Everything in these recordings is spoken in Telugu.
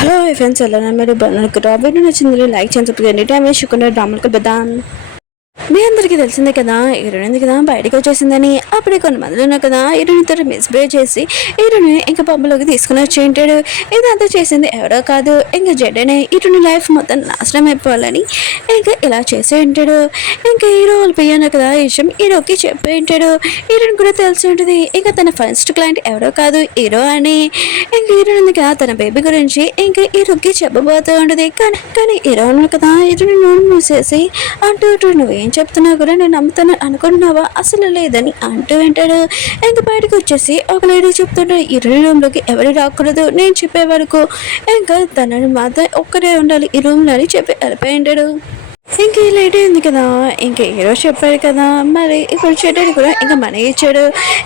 హలో ఫ్రెండ్స్ ఎలా మీరు బాగున్నారు వీడియో నచ్చింది లైక్ చేయండి సబ్స్క్రైబ్ చేయండి టైం వేసుకున్న డ్రామాలకు పెద్దాం మీ అందరికీ తెలిసిందే కదా హీరోయిన్ కదా బయటకు వచ్చేసిందని అప్పుడే కొంతమంది ఉన్నారు కదా హీరోయిన్తో మిస్బిహేవ్ చేసి హీరోని ఇంకా పబ్బులోకి తీసుకుని వచ్చి ఉంటాడు. ఇదంతా చేసింది ఎవరో కాదు ఇంకా జడ్డనే హీరోని లైఫ్ మొత్తం నాశనం అయిపోవాలని ఇంకా ఇలా చేసి ఉంటాడు. ఇంకా హీరో వాళ్ళు పోయాను కదా ఈ విషయం హీరోకి చెప్పి ఉంటాడు. హీరోని కూడా తెలిసి ఉంటుంది ఇంకా తన ఫస్ట్ క్లయింట్ ఎవరో కాదు హీరో అని. ఇంకా హీరోయిన్ కదా తన బేబీ గురించి ఇంకా హీరోకి చెప్పబోతూ ఉంటుంది. కానీ హీరో కదా హీరోని నోరు మూసేసి అంటూ నువ్వేం చెప్తున్నా కూడా నేను నమ్ముతాను అనుకుంటున్నావా అసలు లేదని అంటూ వింటాడు. ఇంకా బయటకు వచ్చేసి ఒక లేడీ చెప్తుంటే ఈ రూమ్లోకి ఎవరు రాకూడదు నేను చెప్పే వరకు ఇంకా తనని మాత్రం ఒక్కరే ఉండాలి ఈ రూమ్లో అని చెప్పి వెళ్ళిపోయి ఉంటాడు. ఇంక ఈ లేట్ అయింది కదా ఇంక హీరో చెప్పాడు కదా మరి ఇప్పుడు చెడ్డని కూడా ఇంకా మనీ ఇచ్చాడు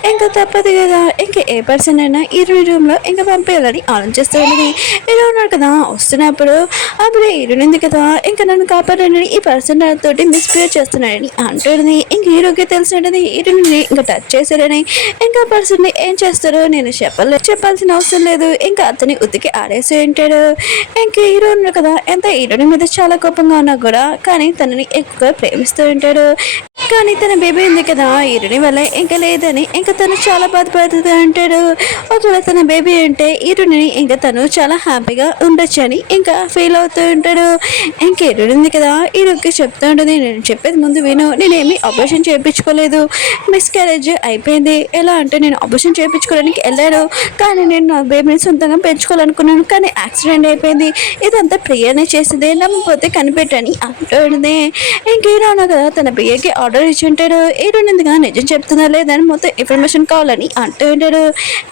ఇంకా తప్పదు కదా ఇంకా ఏ పర్సన్ అయినా ఈ రూమ్లో ఇంకా పంపేయాలని ఆలోచిస్తూ ఉన్నది. హీరో ఉన్నాడు కదా వస్తున్నప్పుడు అప్పుడు హీరోయిన్ ఉంది కదా ఇంకా నన్ను కాపాడని ఈ పర్సన్ తోటి మిస్బిహేవ్ చేస్తున్నాడని అంటుంది. ఇంక హీరోకి తెలిసినది హీరోయిన్ ఇంకా టచ్ చేశాడని ఇంకా పర్సన్ ఏం చేస్తారో నేను చెప్పాల్సిన అవసరం లేదు ఇంకా అతని ఉతికి ఆడేసి ఉంటాడు. ఇంకా హీరో ఉన్నాడు కదా ఎంత హీరోయిన్ మీద చాలా కోపంగా ఉన్నా కూడా కానీ తనని ఎక్కువగా ప్రేమిస్తూ ఉంటాడు. కానీ తన బేబీ ఉంది కదా హీరోని వల్ల ఇంకా లేదని ఇంకా తను చాలా బాధపడుతూ ఉంటాడు. ఒకవేళ తన బేబీ అంటే హీరోని ఇంకా తను చాలా హ్యాపీగా ఉండొచ్చు అని ఇంకా ఫీల్ అవుతూ ఉంటాడు. ఇంకా హీరోని ఉంది కదా హీరోకి చెప్తూ ఉంటుంది నేను చెప్పేది ముందు విను నేనేమి ఆపరేషన్ చేయించుకోలేదు మిస్క్యారేజ్ అయిపోయింది. ఎలా అంటే నేను ఆపరేషన్ చేయించుకోవడానికి వెళ్ళాను కానీ నేను నా బేబీని సొంతంగా పెంచుకోవాలనుకున్నాను కానీ యాక్సిడెంట్ అయిపోయింది. ఇదంతా ప్రియనే చేసింది నమ్మకపోతే కనిపెట్టని అంటుంది. ఇంక హీరో కదా తన బియ్యకి ఆర్డర్ ఇచ్చి ఉంటాడు. హీరోయిన్ ఎందుకు నిజం చెప్తున్నా లేదని మొత్తం ఇన్ఫర్మేషన్ కావాలని అంటూ ఉంటాడు.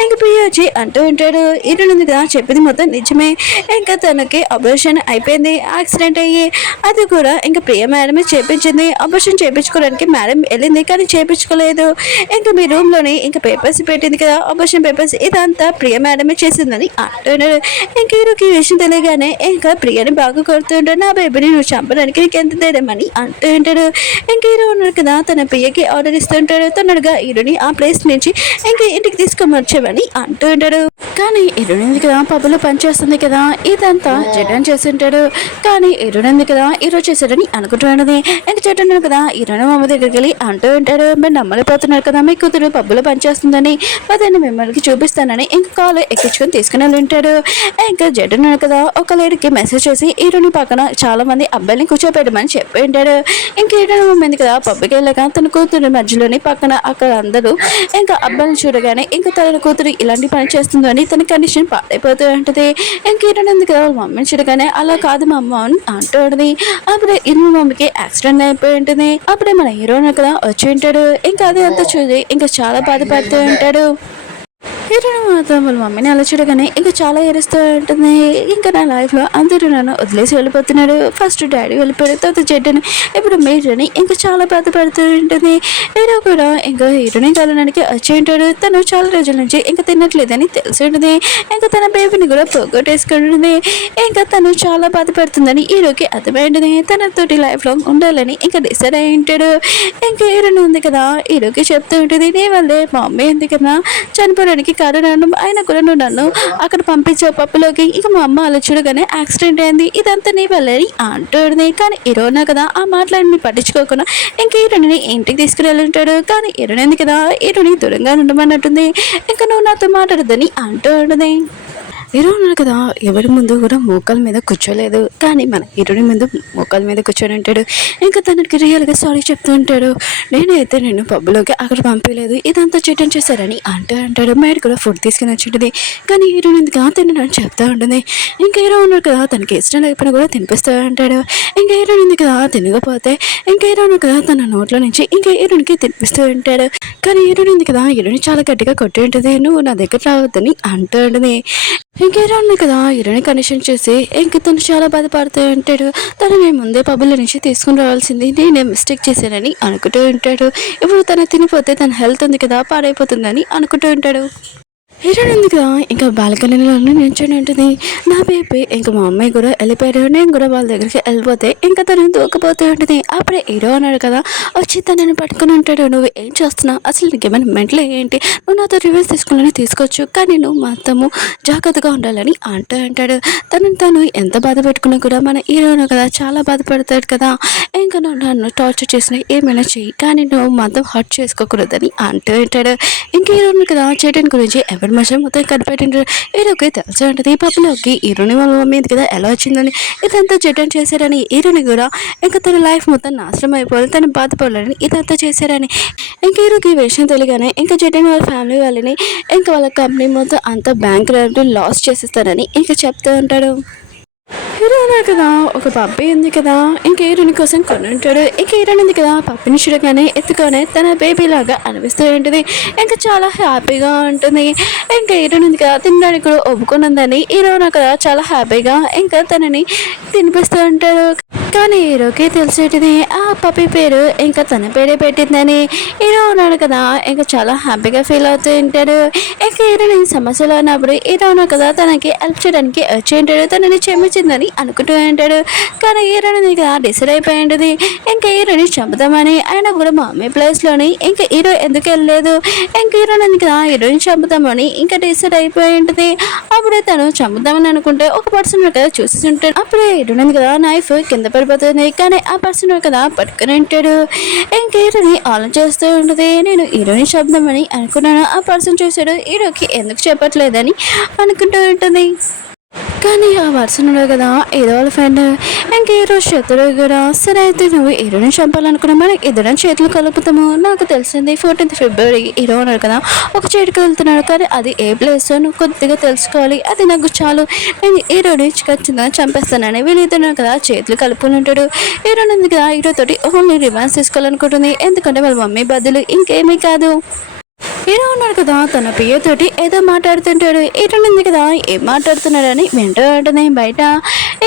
ఇంకా ప్రియ వచ్చి అంటూ ఉంటాడు హీరోయిన్ ఎందుకు చెప్పింది మొత్తం నిజమే ఇంకా తనకి ఆపరేషన్ అయిపోయింది యాక్సిడెంట్ అయ్యి అది కూడా ఇంకా ప్రియ మేడమే చేపించింది. ఆపరేషన్ చేయించుకోవడానికి మేడం వెళ్ళింది కానీ చేయించుకోలేదు. ఇంకా మీ రూమ్లోనే ఇంకా పేపర్స్ పెట్టింది కదా ఆపరేషన్ పేపర్స్ ఇదంతా ప్రియ మేడమే చేసిందని అంటున్నాడు. ఇంక హీరోకి ఈ విషయం తెలియగానే ఇంకా ప్రియని బాగా కొడుతుంటాడు నా బేబీని నువ్వు చంపడానికి నీకు ఎంత ధైర్యమని అంటూ ఉంటాడు. ఇంకా హీరో ఉన్నాడు కదా తన ప్రియకి ఆర్డర్ ఇస్తుంటాడు తనడుగా హీరోని ఆ ప్లేస్ నుంచి ఇంకా ఇంటికి తీసుకొచ్చామని అంటూ ఉంటాడు. కానీ హీరోయిన్ కదా పబ్బులో పనిచేస్తుంది కదా ఇదంతా జడన్ చేస్తుంటాడు. కానీ హీరోయిన్ కదా హీరో చేశాడని అనుకుంటున్నది. ఇంకా జడన్ కదా హీరోయిన్ మామ దగ్గరికి వెళ్ళి అంటూ ఉంటాడు మీరు నమ్మలేకపోతున్నారు కదా మీ కూతురు పబ్బులో పనిచేస్తుందని పదాన్ని మిమ్మల్ని చూపిస్తానని ఇంకా కాలు ఎక్కించుకొని తీసుకుని వెళ్ళింటాడు. ఇంకా జడన్ కదా ఒక లేడీకి మెసేజ్ చేసి హీరోని పక్కన చాలా మంది అబ్బాయిని కూర్చోపెట్టమని చెప్పి ఉంటాడు. ఇంకా హీరోయిన్ మంది కదా పబ్బుకి వెళ్ళాక తన కూతురు మధ్యలోని పక్కన అక్కడ అందరూ ఇంకా అబ్బాయిని చూడగానే ఇంకా తన కూతురు ఇలాంటి పని చేస్తుందని తన కండిషన్ పాడైపోతూ ఉంటుంది. ఇంకా హీరోయిన్ ఉంది కదా వాళ్ళ మమ్మీని చూడగానే అలా కాదు మా అమ్మ అని అంటూ ఉంటుంది. అప్పుడే హీరోయిన్ మమ్మీకి యాక్సిడెంట్ అయిపోయి ఉంటుంది. అప్పుడే మన హీరోయిన్ కదా వచ్చి ఉంటాడు. ఇంకా అది అంతా చూసి ఇంకా చాలా బాధపడుతూ ఉంటాడు. హీరోయిన్ మాత్రం వాళ్ళ మమ్మీని అలా చూడగానే ఇంకా చాలా ఏడుస్తూ ఉంటుంది. ఇంకా నా లైఫ్లో అందరూ నన్ను వదిలేసి వెళ్ళిపోతున్నాడు ఫస్ట్ డాడీ వెళ్ళిపోయాడు తర్వాత జడ్డని ఇప్పుడు మీరని ఇంకా చాలా బాధపడుతూ ఉంటుంది. హీరో కూడా ఇంకా హీరోని కలవడానికి వచ్చి ఉంటాడు. తను చాలా రోజుల నుంచి ఇంకా తినట్లేదని తెలిసి ఉంటుంది. ఇంకా తన బేబీని కూడా పోగొట్టేసుకుంటుంది. ఇంకా తను చాలా బాధపడుతుందని హీరోకి అర్థమైంటుంది. తనతోటి లైఫ్లో ఉండాలని ఇంకా డిసైడ్ అయి ఉంటాడు. ఇంకా హీరోని ఉంది కదా హీరోకి చెప్తూ ఉంటుంది నీ వల్లే మా అమ్మాయి ఉంది కదా చనిపోవడానికి కారణం ఆయన కూడా నువ్వు నన్ను అక్కడ పంపించావు పప్పులోకి ఇక మా అమ్మ అలా చూడగానే యాక్సిడెంట్ అయింది ఇదంతా నీ వల్లని అంటుంది. కానీ హీరోనా కదా ఆ మాటలని పట్టించుకోకుండా ఇంకా హీరోని ఇంటికి తీసుకుని వెళ్ళింటాడు. కానీ హీరోని కదా హీరోని దూరంగా ఉండమన్నట్టుంది. ఇంకా నువ్వు నాతో మాట్లాడద్దని అంటూ ఉంటుంది. హీరో ఉన్నాడు కదా ఎవరి ముందు కూడా మోకాల మీద కూర్చోలేదు కానీ మన హీరోని ముందు మోకాల మీద కూర్చొని ఉంటాడు. ఇంకా తనకి రియల్గా సారీ చెప్తూ ఉంటాడు నేనైతే నేను పబ్బులోకి అక్కడ పంపించలేదు ఇదంతా చిట్టం చేశారని అంటూ అంటాడు. మేడ్ కూడా ఫుడ్ తీసుకుని వచ్చింటుంది. కానీ హీరోని ఎందుకు తినని చెప్తూ ఉంటుంది. ఇంకా హీరో ఉన్నాడు కదా తనకి ఇష్టం లేకపోయినా కూడా తినిపిస్తూ ఉంటాడు. ఇంకా హీరోని ఉంది కదా తినకపోతే ఇంకా హీరోని కదా తన నోట్లో నుంచి ఇంకా హీరోనికి తినిపిస్తూ ఉంటాడు. కానీ హీరోని ఉంది కదా హీరోని చాలా గట్టిగా కొట్టి ఉంటుంది నువ్వు నా దగ్గర రావద్దని అంటూ ఉంటుంది. ఇంకా హీరోని కదా హీరోని కండిషన్ చూసి ఇంక తను చాలా బాధపడుతూ ఉంటాడు. తను నేను ముందే పబ్బుల నుంచి తీసుకుని రావాల్సింది నేనే మిస్టేక్ చేశానని అనుకుంటూ ఉంటాడు. ఇప్పుడు తను తినిపోతే తన హెల్త్ ఉంది కదా పాడైపోతుందని అనుకుంటూ ఉంటాడు. హీరోయిన్ ఉంది కదా ఇంకా బాల్కనీలో నిల్చొని ఉంటుంది. నా బేబీ ఇంకా మా అమ్మాయి కూడా వెళ్ళిపోయారు, నేను కూడా వాళ్ళ దగ్గరికి వెళ్ళిపోతే ఇంకా తను దూకపోతూ ఉంటుంది. అప్పుడే హీరో అన్నాడు కదా, వచ్చి తనని పట్టుకుని ఉంటాడు. నువ్వు ఏం చేస్తున్నావు, అసలు నీకేమైనా మెంటల్ ఏంటి, నువ్వు నాతో రివర్స్ తీసుకోవాలని తీసుకోవచ్చు, కానీ నువ్వు మాత్రము జాగ్రత్తగా ఉండాలని అంటాడు. తను ఎంత బాధ పెట్టుకున్నా కూడా మన హీరోను కదా చాలా బాధపడతాడు కదా. ఇంకా నువ్వు నన్ను టార్చర్ చేసిన ఏమైనా చెయ్యి, కానీ నువ్వు మాత్రం హర్ట్ చేసుకోకూడదని అంటాడు. ఇంక హీరోని కదా చేయడం గురించి ఎవరి మధ్య మొత్తం కనిపెట్టింటారు. హీరోకి తెలిసి ఉంటుంది పప్పులోకి హీరోని వాళ్ళ మమ్మీ కదా ఎలా వచ్చిందని, ఇదంతా చేయడం చేశారని, హీరోని కూడా ఇంకా తన లైఫ్ మొత్తం నాశనం అయిపోవాలి, తను బాధపడాలని ఇదంతా చేశారని. ఇంక హీరోకి ఈ విషయం తెలియగానే ఇంకా చేయడం వాళ్ళ ఫ్యామిలీ వాళ్ళని ఇంకా వాళ్ళ కంపెనీ మొత్తం అంతా బ్యాంక్ లాస్ చేసేస్తారని ఇంకా చెప్తూ ఉంటాడు. హీరో ఉన్నారు కదా, ఒక పప్పి ఉంది కదా, ఇంక హీరోని కోసం కొని ఉంటాడు. ఇంక హీరోయిన్ ఉంది కదా, పప్పిని చూడగానే ఎత్తుకొని తన బేబీ లాగా అనిపిస్తూ ఉంటుంది. ఇంకా చాలా హ్యాపీగా ఉంటుంది. ఇంకా హీరోయిన్ ఉంది కదా, తినడానికి కూడా ఒప్పుకున్నదని హీరో కదా చాలా హ్యాపీగా ఇంకా తనని తినిపిస్తూ ఉంటాడు. కానీ హీరోకి తెలిసేటిది ఆ పప్పి పేరు ఇంకా తన పేరే పెట్టిందని. హీరో ఉన్నాడు కదా ఇంకా చాలా హ్యాపీగా ఫీల్ అవుతూ ఉంటాడు. ఇంకా హీరోని సమస్యలో ఉన్నప్పుడు హీరో ఉన్నాడు కదా తనకి హెల్ప్ చేయడానికి వచ్చి ఉంటాడు, తనని క్షమించిందని అనుకుంటూ ఉంటాడు. కానీ హీరోని కదా డిసైడ్ అయిపోయి ఉంటుంది ఇంకా హీరోని చంపుతామని. అయినా కూడా మా అమ్మాయి ప్లేస్లోని ఇంకా హీరో ఎందుకు వెళ్ళలేదు, ఇంకా హీరోని కదా హీరోని చంపుతామని ఇంకా డిసైడ్ అయిపోయి ఉంటుంది. అప్పుడే తను చంపుతామని అనుకుంటే ఒక పర్సన్ కదా చూసి ఉంటాడు. అప్పుడే హీరోని కదా నైఫ్ కింద పడిపోతుంది, కానీ ఆ పర్సన్ కదా పట్టుకుని ఉంటాడు. ఇంకా హీరోని ఆలోచిస్తూ ఉంటుంది, నేను హీరోని చంపుదామని అనుకున్నాను, ఆ పర్సన్ చూసాడు హీరోకి ఎందుకు చెప్పట్లేదని అనుకుంటూ ఉంటుంది. కానీ ఆ పర్సన్ ఉన్నాడు కదా ఏదో వాళ్ళ ఫ్రెండ్ ఇంకా ఈరోజు శత్రువు కూడా, సరే అయితే నువ్వు హీరోని చంపాలనుకున్నా మనం ఇద్దరం చేతులు కలుపుతాము. నాకు తెలిసింది 14th February హీరో ఉన్నాడు కదా ఒక చేతికి వెళ్తున్నాడు, కానీ అది ఏ ప్లేస్ నువ్వు కొద్దిగా తెలుసుకోవాలి, అది నాకు చాలు, నేను హీరోని ఖచ్చితంగా చంపేస్తానని వీళ్ళిద్దరు కదా చేతులు కలుపుకుని ఉంటాడు. హీరోని ఉంది కదా హీరోతోటి ఓన్లీ రివాన్స్ తీసుకోవాలనుకుంటుంది, ఎందుకంటే వాళ్ళ మమ్మీ బదులు ఇంకేమీ కాదు. హీరో ఉన్నాడు కదా తన పియ్యతోటి ఏదో మాట్లాడుతుంటాడు. హీరోని ఉంది కదా ఏం మాట్లాడుతున్నాడని వింటూ ఉంటుంది బయట.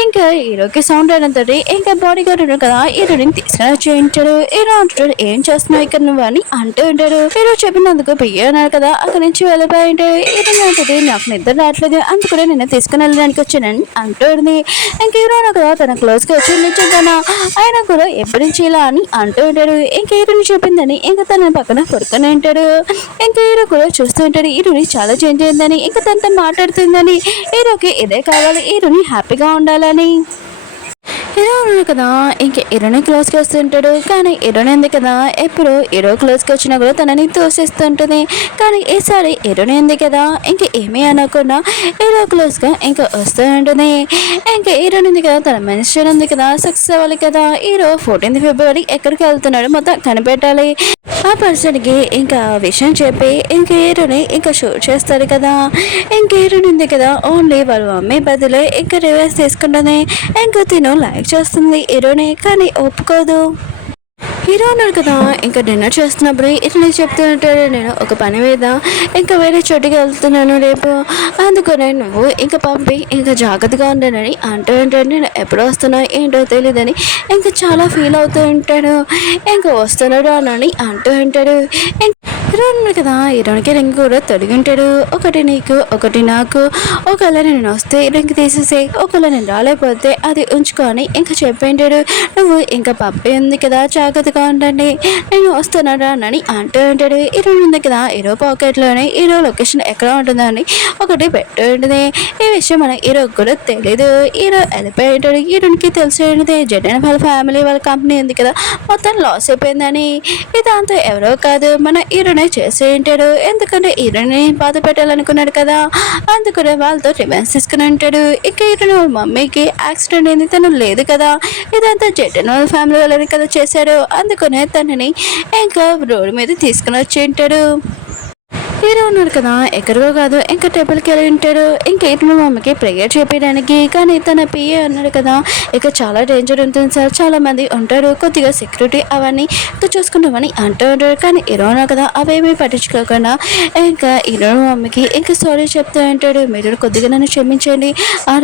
ఇంకా హీరోకి సౌండ్ అవడంతో ఇంకా బాడీ గార్డ్ ఉన్నాడు కదా హీరోని తీసుకుని వచ్చి ఉంటాడు. హీరో అంటాడు, ఏం చేస్తున్నావు ఇక్కడ నువ్వు అని అంటూ ఉంటాడు. హీరో చెప్పినందుకు పియ్య ఉన్నాడు కదా అక్కడి నుంచి వెళ్ళిపోయి ఉంటాడు. హీరోని అంటుంది, నాకు నిద్ర రావట్లేదు, అందుకనే నేను తీసుకుని వెళ్ళడానికి వచ్చానని అంటుంది. ఇంకా హీరో కదా తన క్లోజ్కి వచ్చి నిల్చుంటానా, ఆయన కూడా ఎప్పటి నుంచి ఇలా అని అంటూ ఉంటాడు. ఇంకా హీరోని చెప్పిందని ఇంకా తన పక్కన పడుకొని ఉంటాడు. ఇంకా హీరో కూడా చూస్తూ ఉంటాడు హీరోని చాలా చేంజ్ అయిందని, ఇంకా తనతో మాట్లాడుతుందని, హీరోకి ఇదే కావాలి, హీరోని హ్యాపీగా ఉండాలని. హీరో ఉన్నాడు కదా ఇంక హీరోని క్లోజ్కి వస్తుంటాడు. కానీ హీరోని ఉంది కదా ఎప్పుడు హీరో క్లోజ్కి వచ్చినా కూడా తనని తోసేస్తుంటుంది. కానీ ఈసారి హీరోని ఉంది కదా ఇంక ఏమీ అనకుండా హీరో క్లోజ్గా ఇంకా వస్తూ ఉంటుంది. ఇంకా హీరోని ఉంది కదా తన మనిషి ఉంది కదా సక్సెస్ అవ్వాలి కదా. హీరో 14th February ఎక్కడికి వెళ్తున్నాడు మొత్తం కనిపెట్టాలి. ఆ పర్సన్కి ఇంకా విషయం చెప్పి ఇంక హీరోని ఇంకా షూట్ చేస్తారు కదా. ఇంక హీరోని ఉంది కదా ఓన్లీ వాళ్ళ మమ్మీ బదులు ఇంకా రివర్స్ తీసుకుంటుంది. ఇంకా తిను లైక్ చేస్తుంది హీరోని, కానీ ఒప్పుకోదు. హీరో ఉన్నాడు కదా ఇంకా డిన్నర్ చేస్తున్నప్పుడు ఇట్లా చెప్తూ ఉంటాడు, నేను ఒక పని మీద ఇంకా వేరే చోటుకి వెళ్తున్నాను రేపు, అందుకనే నువ్వు ఇంకా పంపి ఇంకా జాగ్రత్తగా ఉండనని అంటూ ఉంటాడు. నేను ఎప్పుడు వస్తున్నా ఏంటో తెలియదని ఇంకా చాలా ఫీల్ అవుతూ ఉంటాడు. ఇంకా వస్తున్నాడు అని అంటూ ఉంటాడు. హీరో ఉన్నాడు కదా హీరోనికి రింగ్ కూడా తొడిగి ఉంటాడు. ఒకటి నీకు ఒకటి నాకు, ఒకవేళ నేను వస్తే రింగ్ తీసేసి, ఒకవేళ నేను రాలేకపోతే అది ఉంచుకొని ఇంకా చెప్పింటాడు. నువ్వు ఇంకా పప్పి ఉంది కదా జాగ్రత్తగా ఉండండి, నేను వస్తున్నాడా అని అంటూ ఉంటాడు. హీరో ఉంది కదా హీరో పాకెట్లోనే హీరో లొకేషన్ ఎక్కడ ఉంటుందని ఒకటి పెట్టు ఉంటుంది. ఈ విషయం మన హీరోకి కూడా తెలీదు. హీరో వెళ్ళిపోయి ఉంటాడు. హీరోనికి తెలిసి ఉంటుంది జడన్ వాళ్ళ ఫ్యామిలీ వాళ్ళ కంపెనీ ఉంది కదా మొత్తం లాస్ అయిపోయిందని. ఇదంతా ఎవరో కాదు మన హీరోనే చేసి ఉంటాడు, ఎందుకంటే హీరోని బాధ పెట్టాలనుకున్నాడు కదా, అందుకనే వాళ్ళతో రివెంజ్ తీసుకుని ఉంటాడు. ఇక హీరోని మమ్మీకి యాక్సిడెంట్ అయింది, తను లేదు కదా, ఇదంతా జడన్ వాళ్ళ ఫ్యామిలీ వాళ్ళని కదా చేశాడు, అందుకనే తనని ఇంకా రోడ్డు మీద తీసుకుని వచ్చి ఉంటాడు. హీరో ఉన్నాడు కదా ఎక్కడికో కాదు ఇంకా టెంపుల్కి వెళ్ళి ఉంటాడు. ఇంకా మా మమ్మకి ప్రేయర్ చేయడానికి. కానీ తన పిఏ అన్నాడు కదా ఇక చాలా డేంజర్ ఉంటుంది సార్, చాలా మంది ఉంటారు, కొద్దిగా సెక్యూరిటీ అవన్నీ చూసుకుంటామని అంటూ ఉంటాడు. కానీ హీరో ఉన్నాడు కదా అవేమీ పట్టించుకోకుండా ఇంకా హీరో మమ్మకి ఇంకా సారీ చెప్తూ ఉంటాడు, మీరు కొద్దిగా నన్ను క్షమించండి, ఆ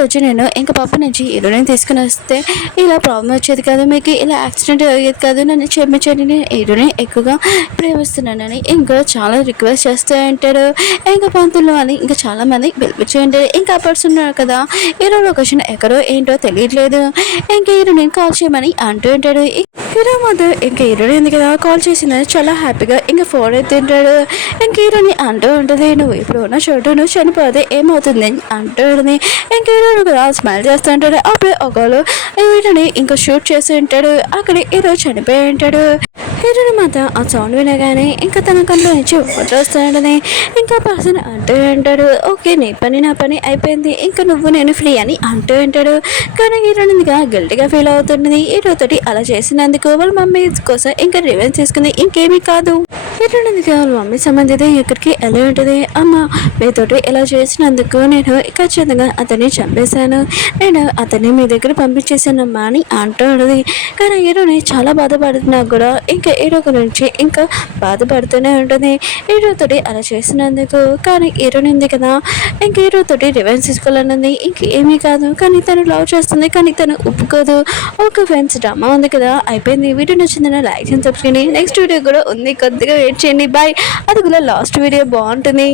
రోజు నేను ఇంకా పాప నుంచి హీరోని తీసుకుని వస్తే ఇలా ప్రాబ్లం వచ్చేది కాదు, మీకు ఇలా యాక్సిడెంట్ అయ్యేది కాదు, నన్ను క్షమించండి, నేను హీరోని ఎక్కువగా ప్రేమిస్తున్నానని ఇంకా చాలా రిక్వెస్ట్ చేస్తూ ఉంటాడు. ఇంకా పంతులు అని ఇంకా చాలా మంది పిలిపించి ఉంటారు. ఇంకా ఆ పర్సన్ ఉన్నారు కదా హీరో లొకేషన్ ఎక్కడో ఏంటో తెలియట్లేదు. ఇంకా హీరోని కాల్ చేయమని అంటూ ఉంటాడు. హీరో మాత్రం ఇంకా హీరోని ఎందుకు కదా కాల్ చేసిన చాలా హ్యాపీగా ఇంకా ఫోన్ ఎత్తుంటాడు. ఇంక హీరోని అంటూ ఉంటుంది, నువ్వు ఇప్పుడు ఉన్న చోటు నువ్వు చనిపోతే ఏమవుతుంది అంటూ ఉంటుంది. ఇంక హీరోని కదా స్మైల్ చేస్తూ ఉంటాడు. అప్పుడే ఒకళ్ళు హీరోని ఇంకా షూట్ చేస్తూ ఉంటాడు. అక్కడ హీరో చనిపోయి ఉంటాడు. హీరోని మాత్రం ఆ సౌండ్ వినగానే ఇంకా తన కంట్లో నుంచి వాటర్ వస్తూ ఉంటుంది. ఇంకా పర్సన్ అంటూ ఉంటాడు, ఓకే నీ పని నా పని అయిపోయింది, ఇంకా నువ్వు నేను ఫ్రీ అని అంటూ ఉంటాడు. కానీ హీరోని గిల్టీగా ఫీల్ అవుతుంది. హీరోతోటి అలా చేసినందుకు వాళ్ళ మమ్మీ కోసం ఇంకా రివెంజ్ తీసుకుంది, ఇంకేమీ కాదు. హీరోని వాళ్ళ మమ్మీ సంబంధిత ఎక్కడికి ఎలా ఉంటుంది, అమ్మ మీతోటి ఇలా చేసినందుకు నేను ఖచ్చితంగా అతన్ని చంపేశాను, నేను అతన్ని మీ దగ్గర పంపించేసానమ్మా అని అంటూ ఉంటుంది. కానీ హీరోని చాలా బాధపడుతున్నా కూడా ఇంకా హీరో గురించి ఇంకా బాధపడుతూనే ఉంటుంది. హీరోతోటి అలా చేసినందుకు. కానీ హీరోని ఉంది కదా ఇంక హీరోతోటి రివెంజ్ తీసుకోవాలన్నది ఇంక ఏమీ కాదు. కానీ తను లవ్ చేస్తుంది, కానీ తను ఒప్పుకోదు. ఒక ఫ్రెండ్స్ డ్రామా ఉంది కదా అయిపోయింది. వీడియో నచ్చిందని లైక్ చేయండి, సబ్స్క్రైబ్ చేయండి. నెక్స్ట్ వీడియో కూడా ఉంది, కొద్దిగా వెయిట్ చేయండి. బాయ్. అది కూడా లాస్ట్ వీడియో బాగుంటుంది.